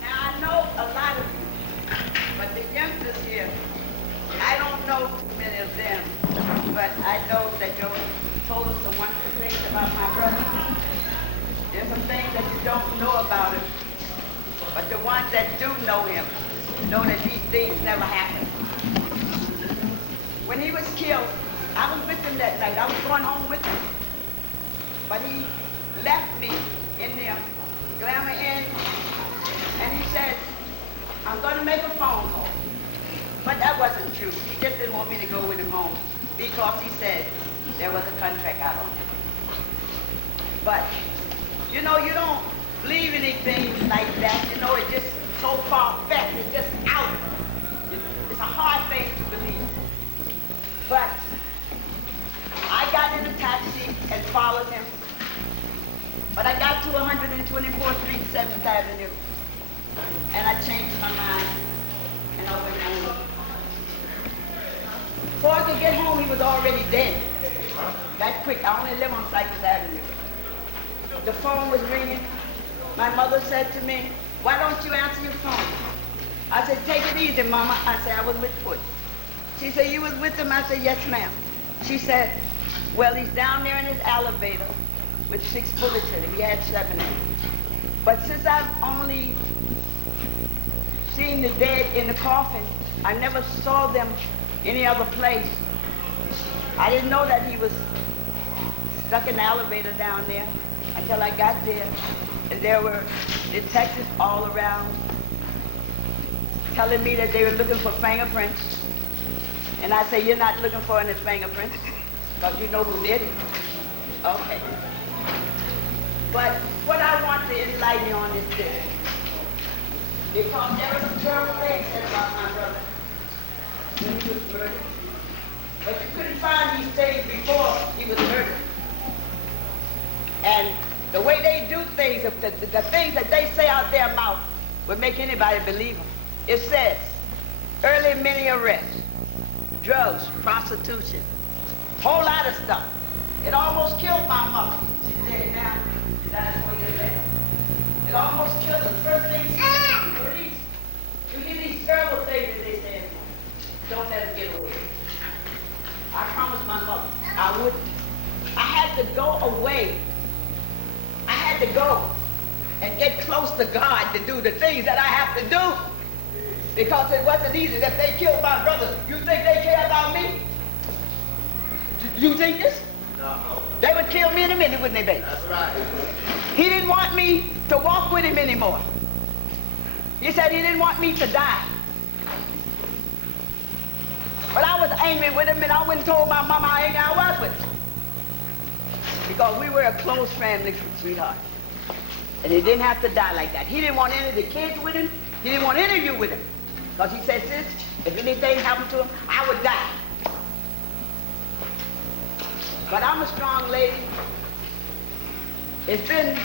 Now I know a lot of you, but the youngsters here, I don't know too many of them, but I know that you told us some wonderful things about my brother. There's some things that you don't know about him, but the ones that do know him know that these things never happened. When he was killed, I was with him that night. I was going home with him. But he left me in there, Glamour Inn, and he said, I'm going to make a phone call. But that wasn't true. He just didn't want me to go with him home because he said there was a contract out on it. But, you know, you don't believe anything like that. You know, it's just so far-fetched. It's just out. It's a hard thing to believe. But I got in a taxi and followed him. But I got to 124th Street, 7th Avenue. And I changed my mind. And I went home. Before I could get home, he was already dead. That quick. I only live on 7th Avenue. The phone was ringing. My mother said to me, why don't you answer your phone? I said, take it easy, Mama. I said, I was with Foot. She said, you was with him? I said, yes, ma'am. She said, well, he's down there in his elevator with 6 bullets in him. He had 7 in him. But since I've only seen the dead in the coffin, I never saw them any other place. I didn't know that he was stuck in the elevator down there until I got there. And there were detectives all around telling me that they were looking for fingerprints. And I say, you're not looking for any fingerprints because you know who did it. Okay. But what I want to enlighten you on is this. Because there were some terrible things said about my brother when he was murdered. But you couldn't find these things before he was murdered. And the way they do things, the things that they say out their mouth would make anybody believe them. It says, early many arrests, drugs, prostitution, whole lot of stuff. It almost killed my mother. She's dead now. She died 4 years later. It almost killed her. First thing she said, Berniece, you hear these terrible things that they say, don't let them get away. I promised my mother I wouldn't. I had to go away. I had to go and get close to God to do the things that I have to do. Because it wasn't easy. If they killed my brother, you think they care about me? You think this? No. They would kill me in a minute, wouldn't they, baby? That's right. He didn't want me to walk with him anymore. He said he didn't want me to die. But I was angry with him, and I went and told my mama how angry I was with him. Because we were a close family, sweetheart. And he didn't have to die like that. He didn't want any of the kids with him. He didn't want any of you with him. Because he said, sis, if anything happened to him, I would die. But I'm a strong lady. It's been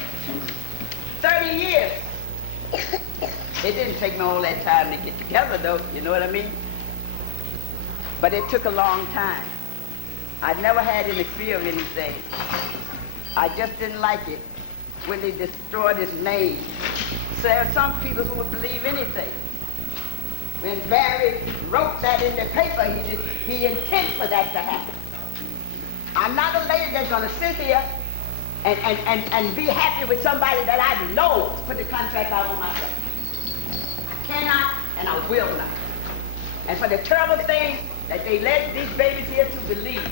30 years. It didn't take me all that time to get together, though. You know what I mean? But it took a long time. I never had any fear of anything. I just didn't like it when they destroyed his name. So there are some people who would believe anything. When Barry wrote that in the paper, he intended for that to happen. I'm not a lady that's going to sit here and be happy with somebody that I know put the contract out on myself. I cannot and I will not. And for the terrible thing that they led these babies here to believe,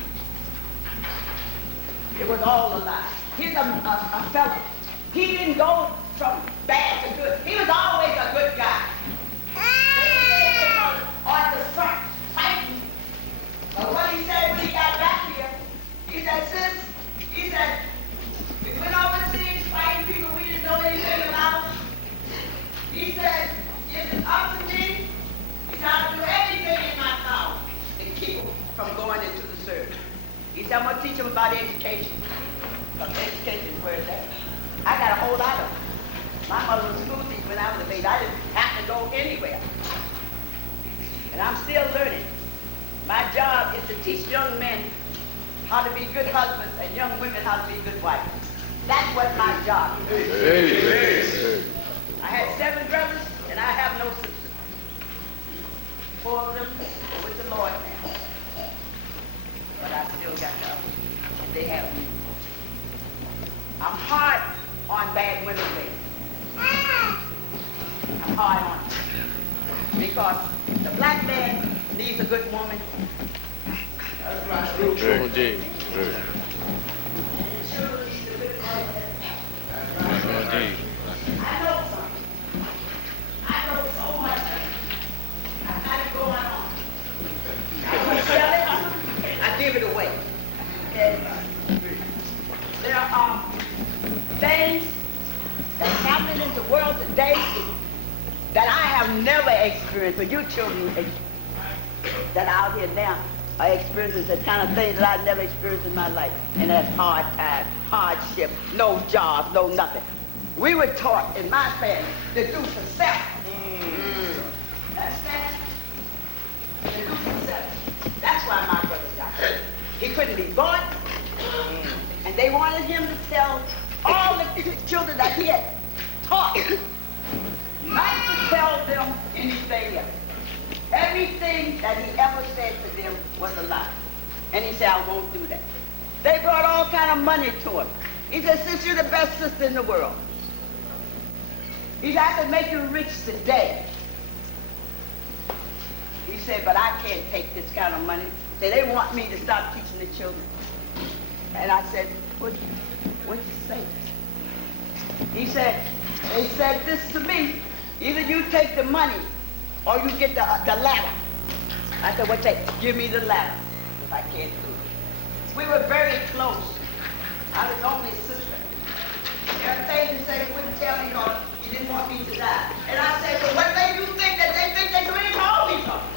it was all a lie. He's a fellow. He didn't go from bad to good. He was always a good guy. On the front, fighting. But what he said when he got back here, he said, sis, he said, we went overseas fighting people we didn't know anything about. He said, if it's up to me, he said, I'll do everything in my power to keep them from going into the service. He said, I'm going to teach them about education. Because education is where it's at. I got a whole lot of them. My mother was a school teacher when I was a baby. I didn't have to go anywhere. And I'm still learning. My job is to teach young men how to be good husbands and young women how to be good wives. That's what my job is. I Four of them with the Lord now. But I still got the others. They have me. I'm hard on bad women, baby. I'm hard on them. Because the black man needs a good woman. That's right. True. True. I know something. I know so much. I got it going on. I don't sell it. I give it away. And there are things that's happening in the world today that I have never experienced. But you children that are out here now are experiencing the kind of things that I've never experienced in my life. And that's hard times, hardship, no jobs, no nothing. We were taught in my family to do for self. Understand? To do for self. That's why my brother got hurt. He couldn't be bought. And they wanted him to tell all the children that he had taught not to tell them anything else. Everything that he ever said to them was a lie. And he said, I won't do that. They brought all kind of money to him. He said, since you're the best sister in the world, he said, I can make you rich today. He said, but I can't take this kind of money. They want me to stop teaching the children. And I said, what'd you say? He said, they said this to me, either you take the money or you get the ladder. I said, what take? Give me the ladder, if I can't do it. We were very close. I was only sister. There are things you say they wouldn't tell me because you didn't want me to die. And I said, well, what made you think that they think they couldn't call me something?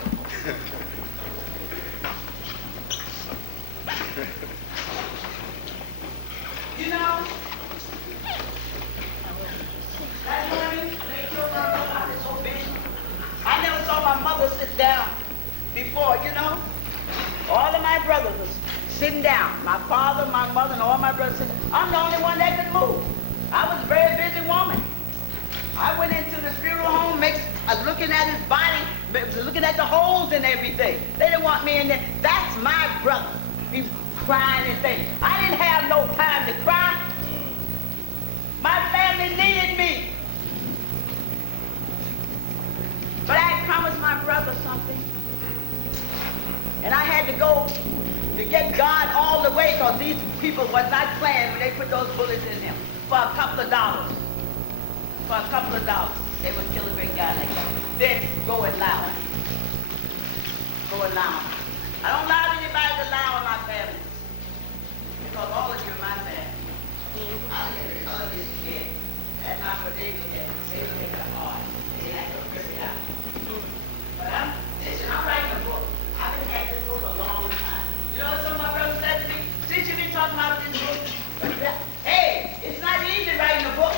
You know, that morning, they killed my mother. I was so busy. I never saw my mother sit down before, you know. All of my brothers was sitting down. My father, my mother, and all my brothers sitting. I'm the only one that could move. I was a very busy woman. I went into the funeral home, looking at his body, looking at the holes and everything. They didn't want me in there. That's my brother. He was crying and things. I didn't have no time to cry. My family needed me. But I had promised my brother something. And I had to go to get God all the way because these people was not playing when they put those bullets in him for a couple of dollars. For a couple of dollars, they would kill a great guy like that. Then go and lie on him. Go and lie on him. I don't allow anybody to lie on my family. Because all of you are my family. I love this kid. That's not what they did. They would take it hard. They had to rip it out. But listen, I'm writing a book. I've been at this book a long time. You know what some of my brothers said to me? Since you've been talking about this book, hey, it's not easy writing a book.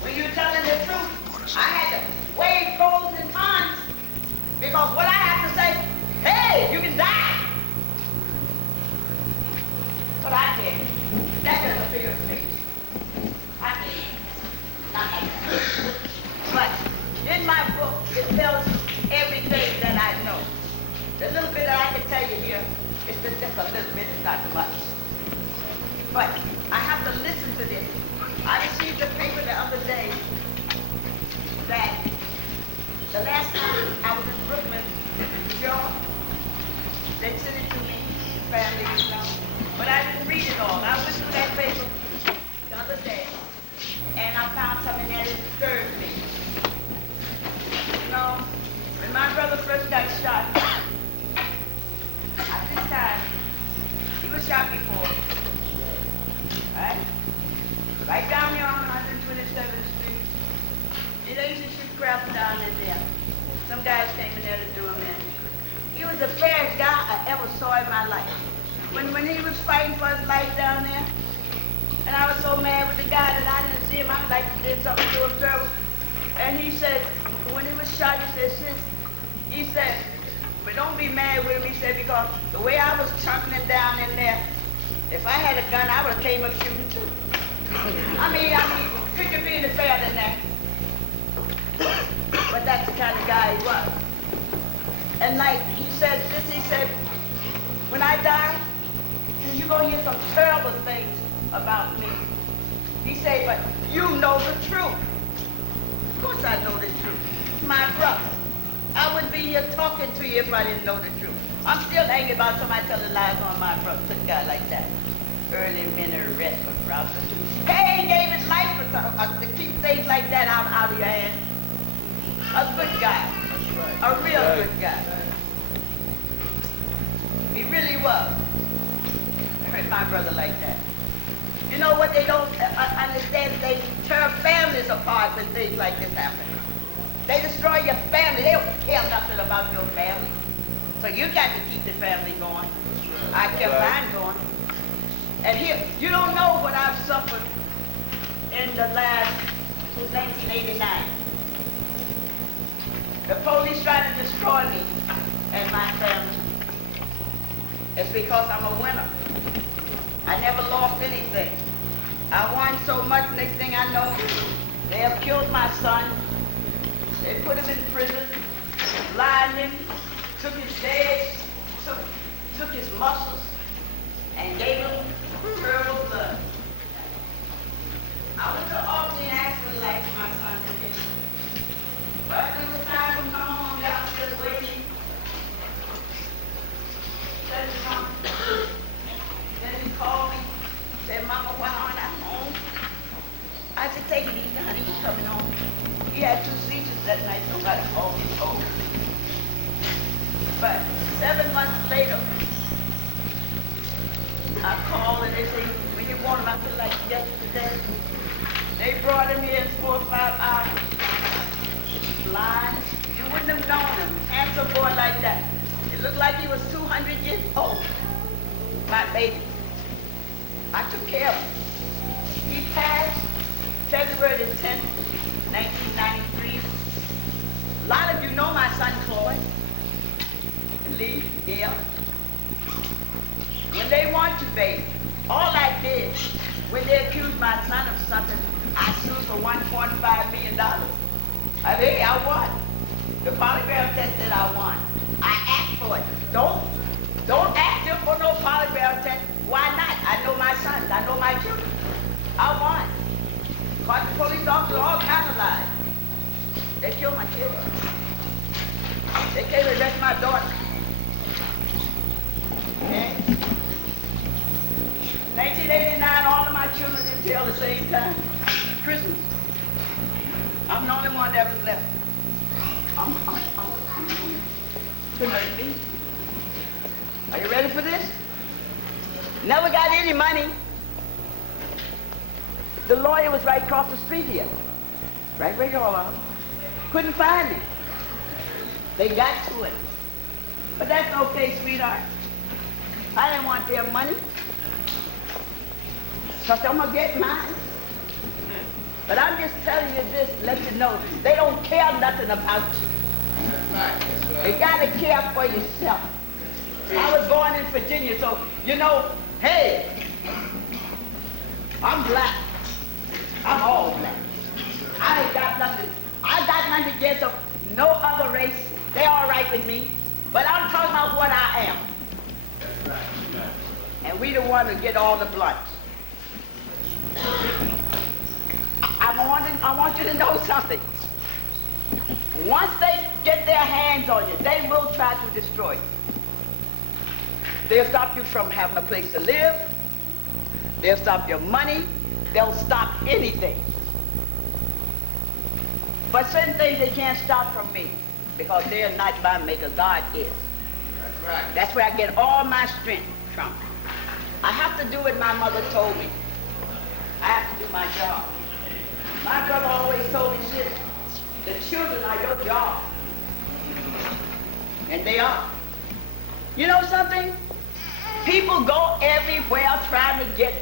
When you're telling the truth, I had to weigh pros and cons because what I have to say, hey, you can die. But I can't. That doesn't figure speech. I can't. Not like that. But in my book, it tells everything that I know. The little bit that I can tell you here, it's just a little bit, it's not much. But I have to listen to this. I received a paper the other day that the last time I was in Brooklyn, New York, they sent it to me, family, you know. But I didn't read it all. I went through that paper the other day, and I found something that disturbed me. You know, when my brother first got shot, at this time, he was shot before, right? Right down here on 127th Street. They used to shoot crowds down in there. Some guys came in there to do him in. He was the best guy I ever saw in my life. When he was fighting for his life down there, and I was so mad with the guy that I didn't see him, I was like, he did something to him terrible. And he said, when he was shot, he said, sis, he said, but don't be mad with him, he said, because the way I was chunking down in there, if I had a gun, I would have came up shooting too. I mean, couldn't be any fair than that. But that's the kind of guy he was. And like he said, when I die, you're going to hear some terrible things about me. He said, but you know the truth. Of course I know the truth. My brother. I wouldn't be here talking to you if I didn't know the truth. I'm still angry about somebody telling lies on my brother. Took a guy like that. Early men arrest for prostitution. Hey, he gave his life to keep things like that out of your hands. A good guy. A real good guy. He really was. I hurt my brother like that. You know what they don't understand? They tear families apart when things like this happen. They destroy your family. They don't care nothing about your family. So you got to keep the family going. I kept mine going. And here, you don't know what I've suffered in the last, since 1989. The police tried to destroy me and my family. It's because I'm a winner. I never lost anything. I won so much, next thing I know, they have killed my son. They put him in prison, blind him, took his legs, took his muscles, and gave him terrible blood. I went to Albany and asked for the life of my son to get. But it was time to come home, I was just waiting. Said to come. Then he called me, said, Mama, why aren't I home? I said, take it easy, honey, he's coming home. He had 2 seizures that night, nobody called me home. But 7 months later, I called and they said, when you want him, I feel like yesterday. They brought him here in 4 or 5 hours. Blind. You wouldn't have known him. Handsome boy like that. It looked like he was 200 years old. My baby. I took care of him. He passed February the 10th, 1993. A lot of you know my son Floyd. Lee, yeah. When they want you, baby, all I did, when they accused my son of something, I sued for $1.5 million. I mean, I won. The polygraph test said I won. I asked for it. Don't ask them for no polygraph test. Why not? I know my sons. I know my children. I won. Caught the police officers all kinds of lies. They killed my kids. They came to arrest my daughter. Okay? 1989, all of my children did tell the same time. Christmas. I'm the only one that was left. Couldn't hurt me. Are you ready for this? Never got any money. The lawyer was right across the street here. Right where y'all are. Couldn't find him. They got to it. But that's okay, sweetheart. I didn't want their money. Because I'm going to get mine. But I'm just telling you this to let you know, they don't care nothing about you. That's right. You got to care for yourself. I was born in Virginia, so, you know, hey, I'm black. I'm all black. I ain't got nothing. I got nothing against no other race. They all right with me. But I'm talking about what I am. That's right. And we the one to get all the blunts. I want you to know something. Once they get their hands on you, they will try to destroy you. They'll stop you from having a place to live. They'll stop your money. They'll stop anything. But certain things they can't stop from me because they're not my maker. God is. That's right. That's where I get all my strength from. I have to do what my mother told me. I have to do my job. My brother always told me this. The children are your job. And they are. You know something? People go everywhere trying to get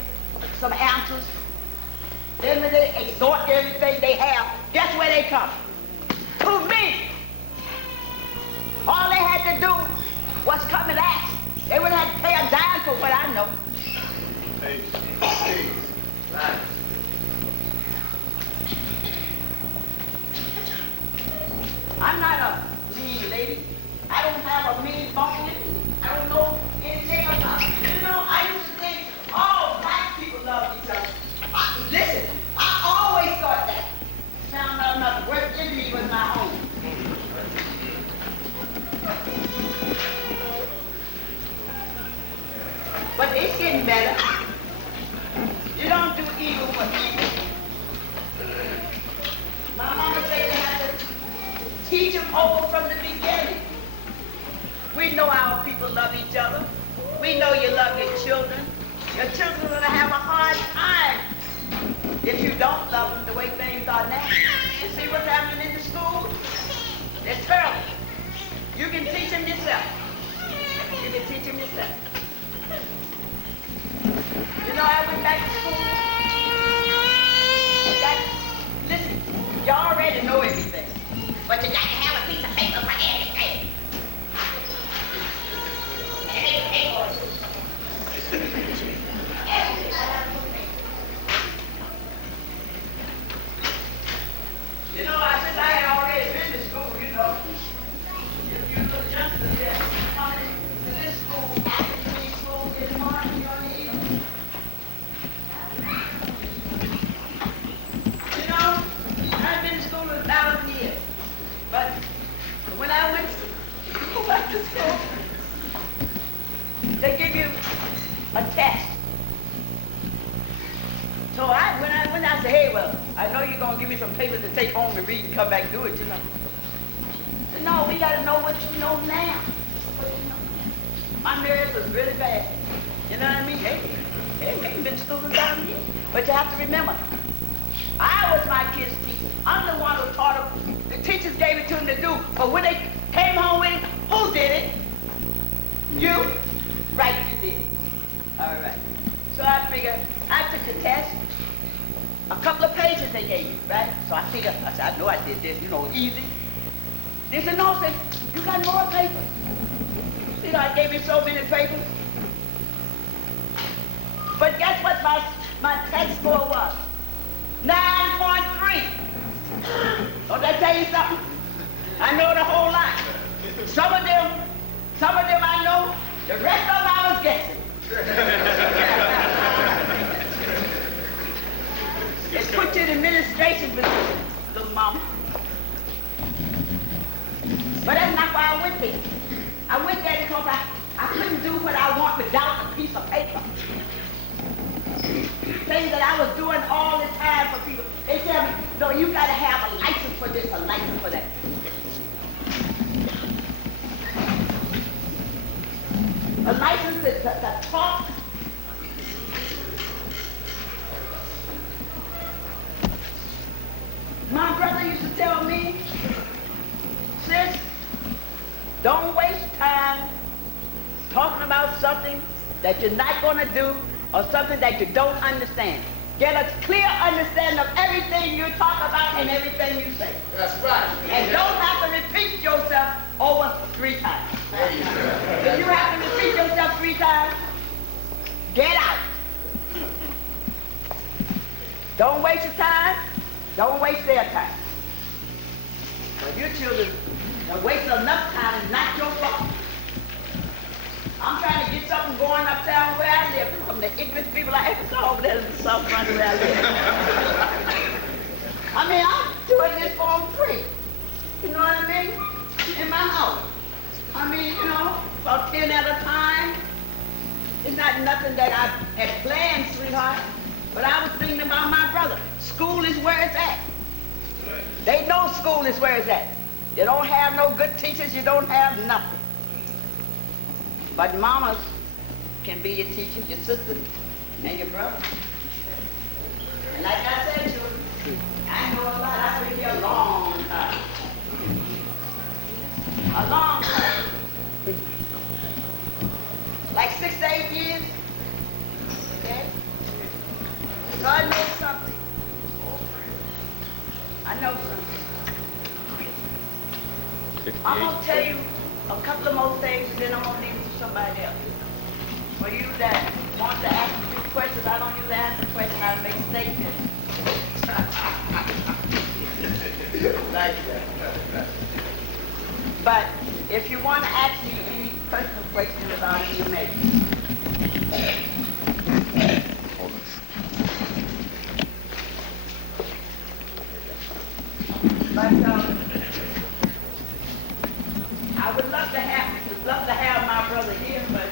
some answers. Then when they exhort everything they have, guess where they come? To me. All they had to do was come and ask. They wouldn't have to pay a dime for what I know. Hey, right. I'm not a mean lady. I don't have don't mean monkey. I don't know anything about it. You know, I used to think all black people love each other. Listen, I always thought that. Found out nothing. Worst enemy was my own. But it's getting better. You don't do evil for evil. My mama said you have to teach them over from the beginning. We know our people love each other. We know you love your children. Your children are going to have a hard time if you don't love them the way things are now. You see what's happening in the schools? It's terrible. You can teach them yourself. You can teach them yourself. You know, I went back to school. Listen, you already know everything. But you got to have a piece of paper for everything. You know, since I had already been to school, you know, if you look youngsters there, coming to this school, after school, in the morning, you don't need them. You know, I've been to school 1,000 years, but when I went to go back to school, they give you a test. So when I say, hey, well, I know you're gonna give me some papers to take home and read and come back and do it, you know. So, no, we gotta know what you know now. What you know now. My nerves was really bad. You know what I mean? Hey, ain't been to school 1,000 years. But you have to remember, I was my kid's teacher. I'm the one who taught them. The teachers gave it to them to do. But when they came home with it, who did it? You? Right, you did. All right. So I figured, I took the test. A couple of pages they gave me, right? So I figured, I said, I know I did this, you know, easy. They said, no, say, you got more papers. You know, I gave you so many papers. But guess what my test score was? 9.3. Don't that tell you something? I know the whole lot. Some of them I know, the rest of them I was guessing. They put you in administration position, little mama. But that's not why I went there. I went there because I couldn't do what I want without a piece of paper. Things that I was doing all the time for people. They tell me, no, you got to have a license for this, a license for that. A license to talk. My brother used to tell me, sis, don't waste time talking about something that you're not going to do or something that you don't understand. Get a clear understanding of everything you talk about and everything you say. That's right. And don't have to repeat yourself over 3 times. If you have to repeat yourself 3 times, get out. Don't waste your time. Don't waste their time. But your children are wasting enough time and not your fault. I'm trying to get something going uptown where I live from the ignorant people I ever saw over there in the South Front where I live. I mean, I'm doing this for them free. You know what I mean? In my house. I mean, you know, about 10 at a time. It's not nothing that I had planned, sweetheart. But I was thinking about my brother. School is where it's at. They know school is where it's at. You don't have no good teachers, you don't have nothing. But mamas can be your teachers, your sisters, and your brothers. And like I said, children, I know a lot. I've been here a long time. A long time. Like 6 to 8 years. Okay? So I know something. I know something. I'm going to tell you a couple of more things, and then I'm going to leave it to somebody else. For you that want to ask me questions, I don't usually answer questions, I make statements. Like that. But if you want to ask me personal questions about it you make. But I would love to have my brother here, but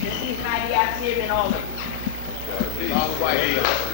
since he's not here, I see him in all of it. All the way here.